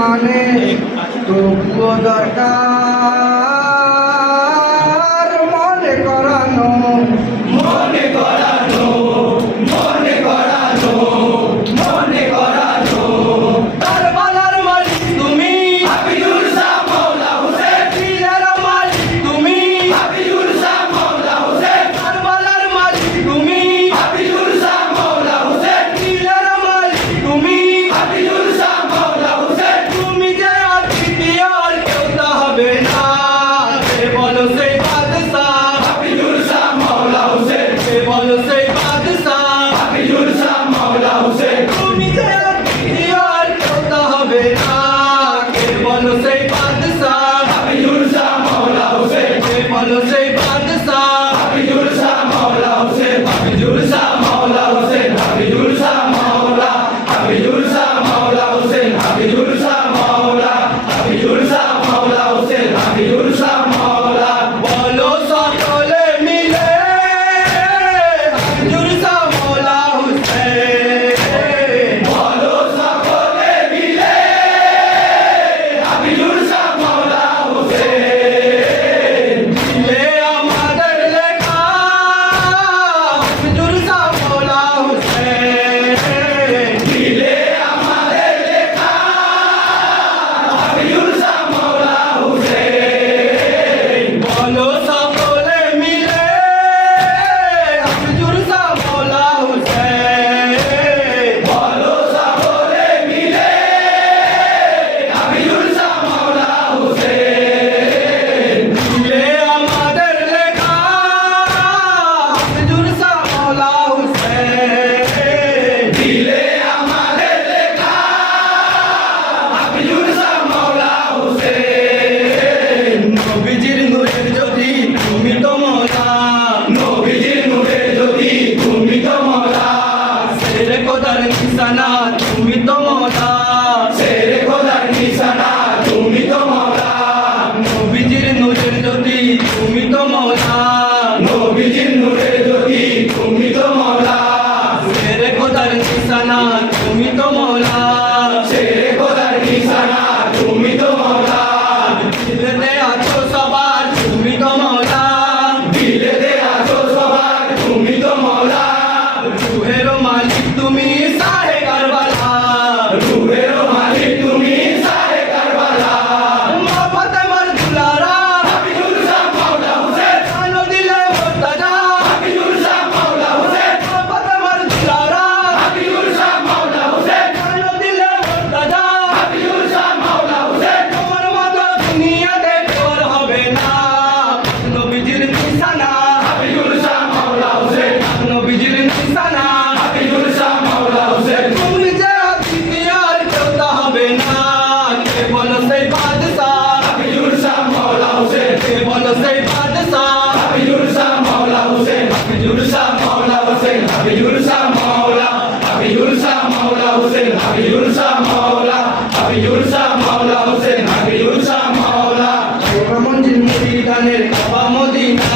মানে তবুও দরকার মনে করানো মনে করানো মনে করানো মনে করানো কারবালার মালিক তুমি হাফিজুল শাহ মাওলা হোসেন পীরের মালিক তুমি হাফিজুল শাহ মাওলা হোসেন কারবালার মালিক তুমি হাফিজুল শাহ মাওলা হোসেন পীরের মালিক তুমি হাফিজুল শাহ মাওলা হোসেন তুমি যে আর কেউ তা হবে না সে বলো সেই বাদশাহ হাফিজুল শাহ মাওলা হোসেন সে বলো সেই বাদশাহ হাফিজুল শাহ মাওলা হোসেন তুমি যে আর কেউ তা হবে না কে বলো সেই বাদশাহ হাফিজুল শাহ মাওলা হোসেন কে বলো সেই বাদশাহ হাফিজুল শাহ মাওলা হোসেন হাফিজুল শাহ মাওলা হোসেন হাফিজুল শাহ মাওলা হাফিজুল শাহ মাওলা হোসেন হাফিজুল শাহ মাওলা হাফিজুল শাহ মাওলা হোসেন হাফিজুল শাহ মাওলা বলো সকলে মিলে হাফিজুল শাহ মাওলা হুসেন বলো সকলে মিলে হাফিজুল শাহ মাওলা হোসেন দিলে আমাদের লেখা হাফিজুল শাহ মাওলা হুসেন দিলে আমাদের লেখা হাফিজুল শাহ মাওলা হোসেন বলো সকলে মিলে হাফিজুল শাহ মাওলা হুসেন বলো সকলে মিলে হাফিজুল শাহ মাওলা হোসেন দিলে আমাদের লেখা হাফিজুল শাহ মাওলা হুসেন দিলে আমাদের লেখা হাফিজুল শাহ মাওলা হোসেন নবীজির নূরের জ্যোতি তুমি তো মওলা নবীজির নূরের জ্যোতি তুমি তো মওলা শেরে খোদার নিশানা তুমি তো মওলা শেরে খোদার নিশানা তুমি তো মওলা নবীজির নূরের জ্যোতি তুমি তো মওলা নবীজির নূরের জ্যোতি তুমি তো মওলা শেরে খোদার নিশানা তুমি তো মওলা শেরে খোদার নিশানা তুমি তো মওলা দিলেতে আছো সবার তুমি তো মওলা দিলেতে আছো সবার তুমি তো মওলা রুহের মালিক তুমি সাহে কারবালা রূহের মালিক তুমি সাহে কারবালা মা ফাতেমার দুলারা হাফিজুল শাহ মাওলা হোসেন কানো দিলে মুর্তজা হাফিজুল শাহ মাওলা হোসেন মা ফাতেমার দুলারা হাফিজুল শাহ মাওলা হোসেন কানো দিলে মুর্তজা হাফিজুল শাহ মাওলা হোসেন তোমার মতো দুনিয়াতে কেউ হবে না নবীজির নিশানা হাফিজুল শাহ মাওলা হোসেন নবীজির নিশানা হাফিজুল শাহ মাওলা হোসেন তুমি যে অতিথি আর কেউ তা হবে না কে বলো সেই বাদশাহ হাফিজুল শাহ মাওলা হোসেন কে বলো সেই বাদশাহ হাফিজুল শাহ মাওলা হোসেন হাফিজুল শাহ মাওলা হোসেন হাফিজুল শাহ মাওলা হাফিজুল শাহ মাওলা হোসেন হাফিজুল শাহ মাওলা হাফিজুল শাহ মাওলা হোসেন হাফিজুল শাহ মাওলা মঞ্জিল মুরিদানের কাবা মদিনা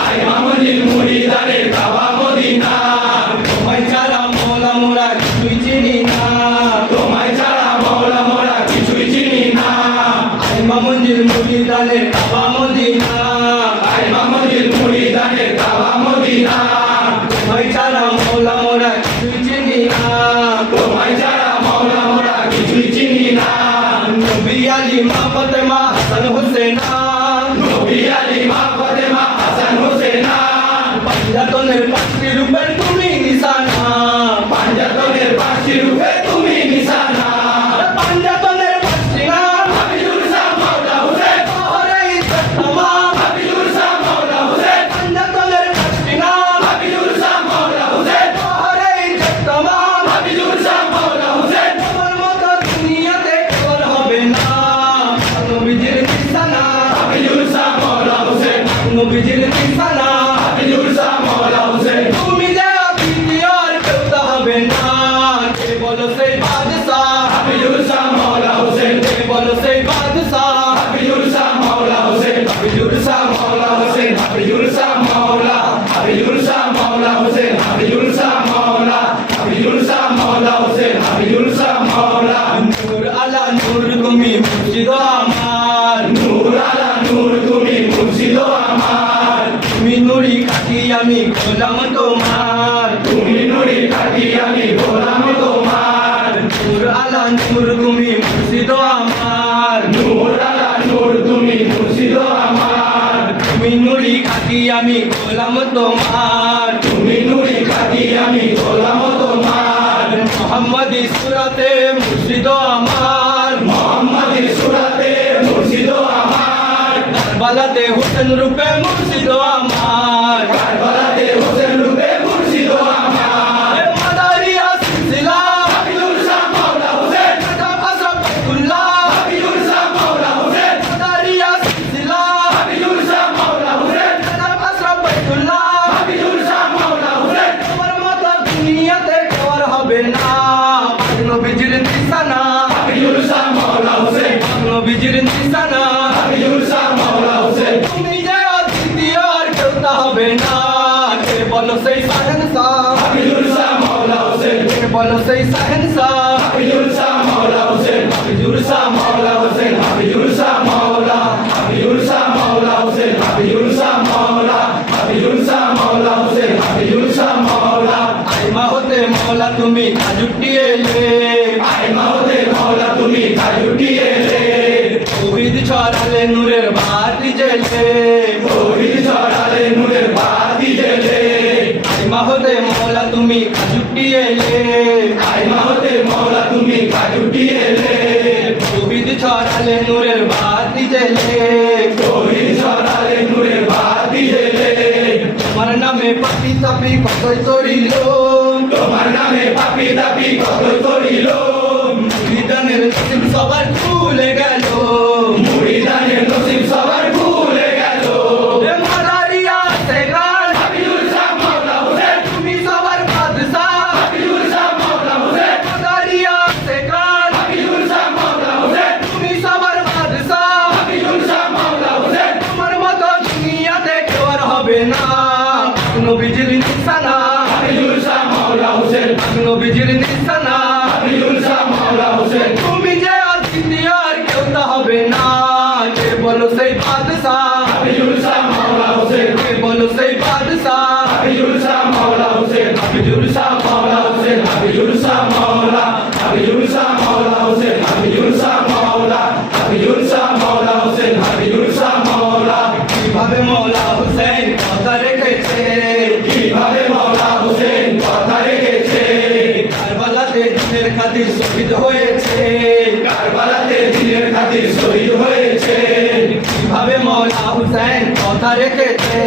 আয় মামুনিল মুরিদানের কাবা মদিনা তোমায় ছাড়া মওলা মোরা কিছুই চিনি না তোমায় ছাড়া মাওলা মোরা কিছুই চিনি না আই মঞ্জিল মুরিদানের কাবা মদিনা আয় মামুনিল মুরিদানের কাবা মদিনা তোমায় ছাড়া মওলা মোরা কিছুই চিনি না তোমায় ছাড়া মাওলা মোরা কিছুই চিনি না নবী আলী মা ফাতেমা হাসান হোসেনা নবী আলী মা ফাতেমা হাসান হোসেনা পাঞ্জাতনের পাঁচটি রূপের তুমি নিশানা পাঞ্জাতনের পাঁচটি রূপে তুমি নিশানা পাঞ্জাতনের পাঁচটি নাম হাফিজুল শাহ মাওলা হোসেন শহরে ইজ্জত তামাম হাফিজুল শাহ মাওলা হোসেন পাঞ্জাতনের পাঁচটি নাম হাফিজুল শাহ মাওলা হোসেন শহরে ইজ্জত তামাম হাফিজুল শাহ মাওলা হোসেন তোমার মতো দুনিয়াতে কেউ হবে না নবীজির নিশানা হাফিজুল শাহ মাওলা হোসেন নবীজির নিশানা হাফিজুল শাহ মাওলা হোসেন তুমি যে অতিথি আর কেউ তা হবে না কে বলো সেই বাদশাহ হাফিজুল শাহ মাওলা হোসেন কে বলো সেই বাদশাহ হাফিজুল শাহ মাওলা হোসেন হাফিজুল শাহ মাওলা হোসেন হাফিজুল শাহ মাওলা হাফিজুল শাহ মাওলা হোসেন হাফিজুল শাহ মাওলা হাফিজুল শাহ মাওলা হোসেন হাফিজুল শাহ মাওলা নূর আলা নূর আমি গোলাম তোমার, তুমি নুরি খাঁটি আমি গোলাম তোমার, নূর আলা নূর তুমি মুর্শিদ আমার, নূর আলা নূর তুমি মুর্শিদ আমার, তুমি নুরি খাঁটি আমি গোলাম তোমার, তুমি নুরি খাঁটি আমি গোলাম তোমার, মোহাম্মদী সুরাতে মুর্শিদ আমার, মোহাম্মদী সুরাতে মুর্শিদ আমার, কারবালাতে হোসেন রূপে মুর্শিদ আমার, কারবালাতে হোসেন রূপে মুর্শিদ আমার, মাদারিয়া সিলসিলা হাবিবুল শাহ মাওলা হোসেন, আশরাফুল্লাহ হাবিবুল শাহ মাওলা হোসেন, মাদারিয়া সিলসিলা হাবিবুল শাহ মাওলা হোসেন, আশরাফুল্লাহ হাবিবুল শাহ মাওলা হোসেন, তোমার মতো দুনিয়াতে কেউ আর হবে না, নবীজির নিশানা, হাবিবুল শাহ মাওলা হোসেন, নবীজির নিশানা, হাবিবুল শাহ মাওলা হোসেন, তুমি যে অদ্বিতীয় আর কেউ তা হবে না, কে বলো সেই শাহেনশাহ, হাবিবুল শাহ মাওলা হোসেন, কে বলো সেই শাহেনশাহ, হাবিবুল শাহ মাওলা হোসেন, হাবিবুল শাহ মাওলা হোসেন, হাবিবুল শাহ মাওলা, হাবিবুল শাহ মাওলা হোসেন, হাবিবুল শাহ মাওলা, হাবিবুল শাহ মাওলা হোসেন, হাবিবুল শাহ মাওলা, আইমা হতে মৌলা তুমি কাজুটি এলে, আয় মাওলা মাওলা তুমি কাজুটি এলে, তৌহিদ ছড়ালে নূরের বাতি জ্বলে, তৌহিদ ছড়ালে নূরের বাতি জ্বলে, আইমা হতে মৌলা তুমি কাজুটি এলে, আয় মাওলা তুমি কাজুটি এলে, তৌহিদ ছড়ালে নূরের বাতি জ্বলে, তৌহিদ ছড়ালে নূরের বাতি জ্বলে, তোমার নামে পাপি তাপি কতই তরিল, তোমার নামে পাপি দাপি কত করিল, বিধানের নসিব সবার খুলে গেল, মুরিদানের নসিব সবার ভুলে গেল, এ মাদারিয়া সেগাল হাবিবুল শাহ মাওলা হোসেন, তুমি সবার বাদশাহ, হাবিবুল শাহ মাওলা হোসেন, মাদারিয়া সেগাল হাবিবুল শাহ মাওলা হোসেন, তুমি সবার বাদশাহ, হাবিবুল শাহ মাওলা হোসেন, তোমার মতো দুনিয়াতে কেউ আর হবে না, নবীজির নিশানা, হাবিবুল শাহ মাওলা হোসেন, নবীজির নিশানা, হাবিবুল শাহ মাওলা হোসেন, তুমি যে অদ্বিতীয় আর কেউ তা হবে না, কে বলো সেই বাদশাহ, হাবিবুল শাহ মাওলা হোসেন, কে বলো সেই বাদশাহ, হাবিবুল শাহ মাওলা হোসেন, হাবিবুল শাহ মাওলা হোসেন, হাবিবুল শাহ মাওলা, হাবিবুল শাহ মাওলা হোসেন, হাবিবুল শাহ মাওলা, হাবিবুল শাহ মাওলা হোসেন, হাবিবুল শাহ মাওলা, কিভাবে মৌলা হোসেন কথা রেখেছে, কিভাবে মাওলা হোসেন কথা রেখেছে, কারবালাতে দিনের খাতির শহীদ হয়েছে, কারবালাতে দিনের খাতির শহীদ হয়েছে, কিভাবে মৌলা হোসেন কথা রেখেছে,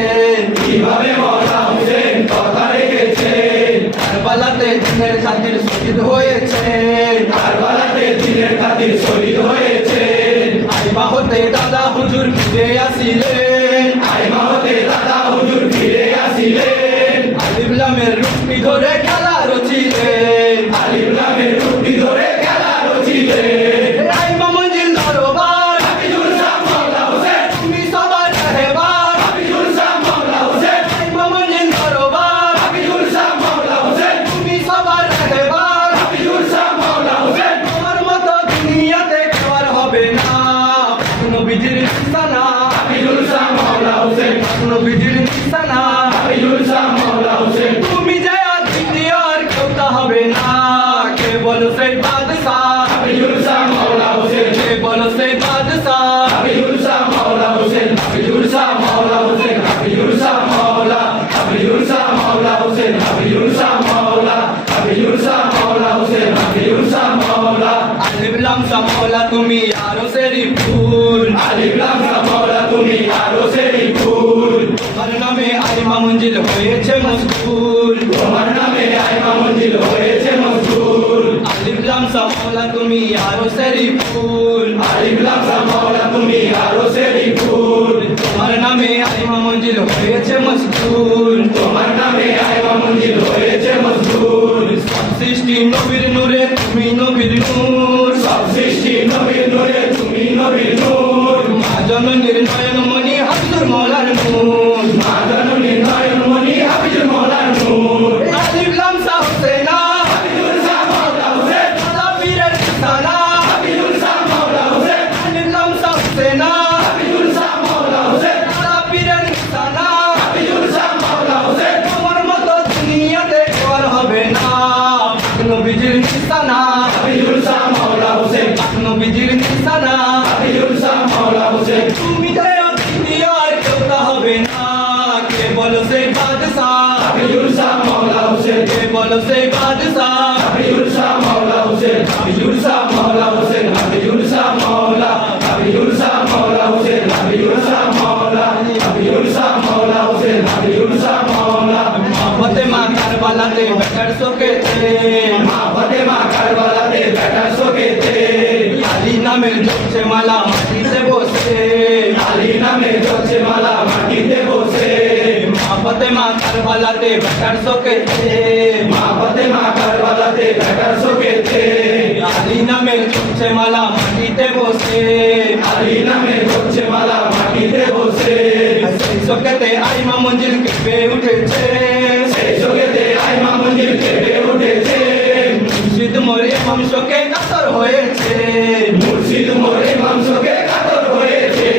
কিভাবে মাওলা হোসেন কথা রেখেছে, কারবালাতে দিনের খাতির শহীদ হয়েছে, কারবালাতে দিনের খাতির শহীদ হয়েছে, আইবা হতে দাদা হুজুর ফিরে আসিলেন, আয় মাহতে দাদা হুজুর ফিরে আসিলেন, আলিবলামের রুটি ধরে খেলা রচিলেন, আলিম নামের রুটি ধরে খেলা রচিলেন, আইবা মঞ্জিল দরবার হাবিবুল শাহ মাওলা হোসেন, তুমি সবার রাহেবার, হাবিবুল শাহ মাওলা হোসেন, আইবা মঞ্জিল দরবার হাবিবুল শাহ মাওলা হোসেন, তুমি সবার রাহেবার, হাবিবুল শাহ মাওলা হোসেন, তোমার মতো দুনিয়াতে কেউ আর হবে না, নবীজির নিশানা, হাবিবুল শাহ মাওলা হোসেন, নবীজির নিশানা, হাবিবুল শাহ মাওলা হোসেন, তুমি যে অদ্বিতীয় আর কেউ তা হবে না, কে বলো সেই বাদশাহ, হাবিবুল শাহ মাওলা হোসেন, কে বলো সেই বাদশাহ, হাবিবুল শাহ মাওলা হোসেন, হাবিবুল শাহ মাওলা হোসেন, হাবিবুল শাহ মাওলা, হাবিবুল শাহ মাওলা হোসেন, হাবিবুল শাহ মাওলা, হাবিবুল শাহ মাওলা হোসেন, হাবিবুল শাহ মাওলা, আলিবলাম সামলা তুমি আরো সেরি ফুল, আলিফ লাম শাহ মাওলা তুমি আরো সেরি ফুল, তোমার নামে আলিমা মঞ্জিল হয়েছে মশগুল, তোমার নামে আইমা মঞ্জিল হয়েছে মজবুর, আলিবলাম সামলা তুমি আরো সেরি ফুল, আলিফ লাম শাহ মাওলা তুমি আরো সেরি ফুল, তোমার নামে আলিমা মঞ্জিল হয়েছে মশগুল, তোমার নামে আইমা মঞ্জিল হয়েছে মজবুর, সব সৃষ্টি নবীর নূরে তুমি নবীর নূর, সব সৃষ্টি নবীর নূরে তুমি নবীর নূর, মা জননীর নয়ন মণি হাবিবুর মৌলার নূর, মা জননী নয়ন মণি হাবিবুল মৌলার নূর, আলিবলাম শাহ হোসেনা, হাবিবুল শাহ মাওলা হোসেন, দাদা পীরের নিশানা, হাবিবুল শাহ মাওলা হোসেন, আলিবলাম শাহ হোসেনা, হাবিবুল শাহ মাওলা হোসেন, দাদা পীরের নিশানা, হাবিবুল শাহ মাওলা হোসেন, বলো সেই বাদশা হাফিজুল শাহ মাওলা হোসেন কে বলো সেই বাদশা হাফিজুল শাহ মাওলা হোসেন হাফিজুল শাহ মাওলা হোসেন হাফিজুল শাহ মাওলা হাফিজুল শাহ মাওলা হোসেন হাফিজুল শাহ মাওলা হাফিজুল শাহ মাওলা হোসেন হাফিজুল শাহ মাওলা ফাতেমা কারবালাতে বেটার শোকেতে মা ফাতেমা কারবালাতে বেটার শোকেতে আলী নামের জপছে মালা মাটিতে বসে আলী নামে জপছে মালা মাটিতে বসে মা ফাতেমা কারবালাতে বেটার শোকেতে মা ফাতেমা কারবালাতে বেটার শোকেতে আলী নামের জপছে মালা মাটিতে বসে আলী নামে জপছে মালা মাটিতে বসে সেই শোকেতে আইমা মঞ্জিল কেঁপে উঠেছে সেই শোকেতে আইমা মঞ্জিল কেঁপে উঠেছে মুর্শিদ মোর ইমাম শোকে কাতর হয়েছে মুর্শিদ মোর ইমাম শোকে কাতর হয়েছে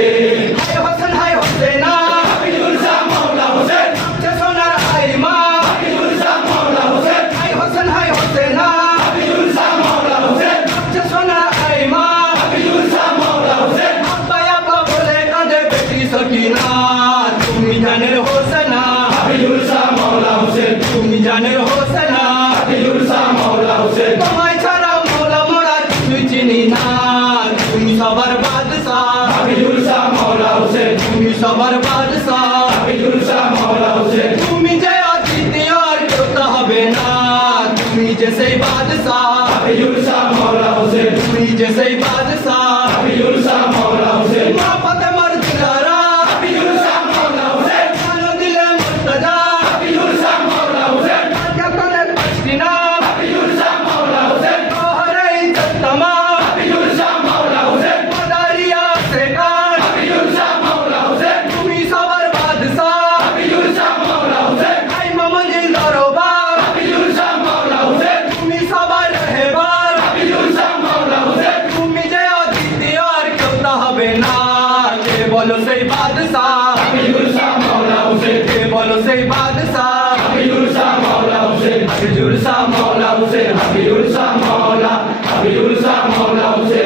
হায় হোসেনা হাফিজুল শাহ মাওলা হোসেন যে সোনার আইমা হাফিজুল শাহ মাওলা হোসেন হায় হোসেনা হাফিজুল শাহ মাওলা হোসেন যে সোনার আইমা হাফিজুল শাহ মাওলা হোসেন আব্বা আব্বা বলে কাঁদে বেটি সকিনা তুমি জানের হোসেনা হাফিজুল শাহ মাওলা হোসেন তুমি জানের হোসেনা হাফিজুল শাহ মাওলা হোসেন তোমায় ছাড়া মোলা মোরা কিছুই চিনি না তুমি সবার বাদশা হাফিজুল শাহ মাওলা হোসেন তুমি সবার বাদশা হাফিজুল শাহ মাওলা হোসেন তুমি যে অদ্বিতীয় আর কেউ তা হবে না তুমি যে সেই বাদশা হাফিজুল শাহ মাওলা হোসেন তুমি যে সেই বাদশা হাফিজুল শাহ মাওলা হোসেন মা ফাতেমার দিলারা হাফিজুল শাহ মাওলা হোসেন জানো দিলে মুর্তজা হাফিজুল শাহ মাওলা হোসেন কাকানের পাঁচটি নাম হাফিজুল শাহ মাওলা হোসেন তোহরে ইজ্জত তামাম হাফিজুল শাহ মাওলা হোসেন মাদারিয়া সে কার হাফিজুল শাহ মাওলা হোসেন তুমি সবার বাদশা হাফিজুল শাহ মাওলা হোসেন আইমা মঞ্জিল দরবার হাফিজুল শাহ মাওলা হোসেন তুমি সবার রহেবার হাফিজুল শাহ মাওলা হোসেন তুমি যে অদ্বিতীয় আর কেউ তা হবে না কে বলো সেই বাদশা হাফিজুল শাহ মাওলা হোসেন কে বলো সেই বাদশা হাফিজুল শাহ মাওলা হোসেন হাফিজুল শাহ মাওলা হোসেন হাফিজুল শাহ মাওলা হাফিজুল শাহ মাওলা হোসেন